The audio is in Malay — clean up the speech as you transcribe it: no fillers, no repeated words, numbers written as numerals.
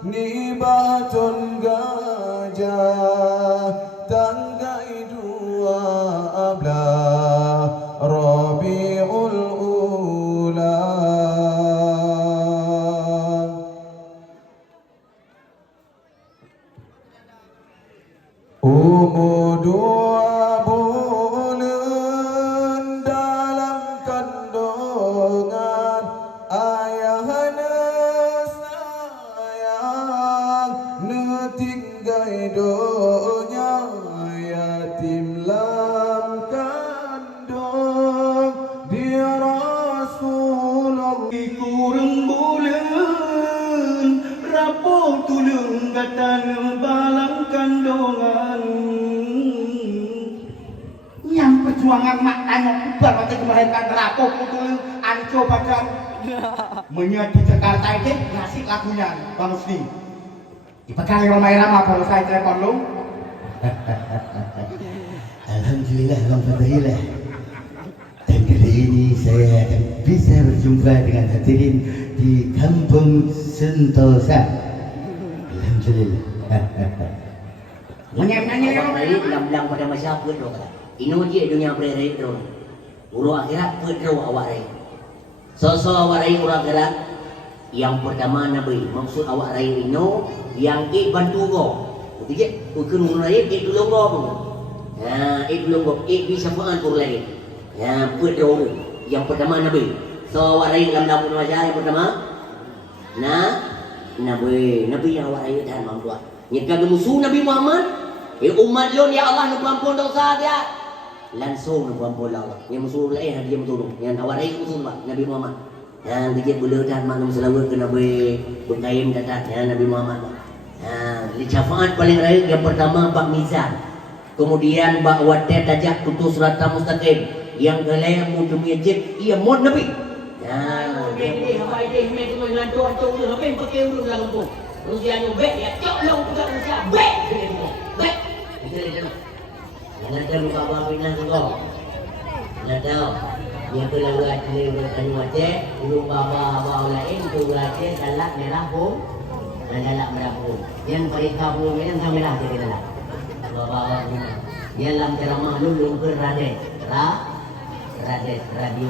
Nibatun gajah tanggai 12 Rabiul Ula. Umur 2 bulan dalam kandungan ayahnya sayang netinggai donya yatim lam kandung dia Rasulullah. Kurang bulan rapuh tulung gatan balang kandungan yang perjuangan mak tanya kubar waktu melahirkan rapuh tulung anco badan menyatu di Jakarta itu ngasih lagunya Bang Rusdi dipegang Romai Rama baru saya telepon lu. Alhamdulillah Bang Fadhillah. Dan kali ini saya akan bisa berjumpa dengan hadirin di Kampung Sentosa. Alhamdulillah. Menyem-nyem Orang lain bilang pada masyarakat tu kata. Ino je dunia berai tu. Uru akhirat pedro awak rai. So awak rai uru akhirat. Yang pertama Nabi maksud awak rai ino yang bantu go. Betul je? Ukun uru rai tolong go pun. Ha, tolong go. Bisa buat uru rai. Ya, pedro yang pertama Nabi. So awak rai dalam masyarakat yang pertama. Nabi yang awak rai dan mampu. Nyekag musuh Nabi Muhammad. Umat lon ya Allah nu ampun dosa dia. Langsung nu ampun Allah. Yang musuh lain dia tolong. Yang awak rai musuh Nabi Muhammad. Yang dia boleh dan maklum selawat ke Nabi berkaim datang ya Nabi Muhammad. Syafaat paling raya yang pertama Pak Mizan. Kemudian Pak Wadah tajak putus surat mustaqim. Yang kelima mudah menjib ia mod Nabi. Dia apa ini mai tu dengan tu apa yang pakai urus dalam tu. Rusia nyo bek ya cok long juga Rusia bek. Bek. Itu. Jangan terlalu bawa pinang tu. Tahu. Dia tu lalu ada tanya wajah, urung bawa lain tu wajah dalam merah pun. Dan dalam merah pun. Yang mereka pun yang sama merah jadi dalam. Bawa pinang. Dia dalam ceramah lu ke Raden. Raden radio.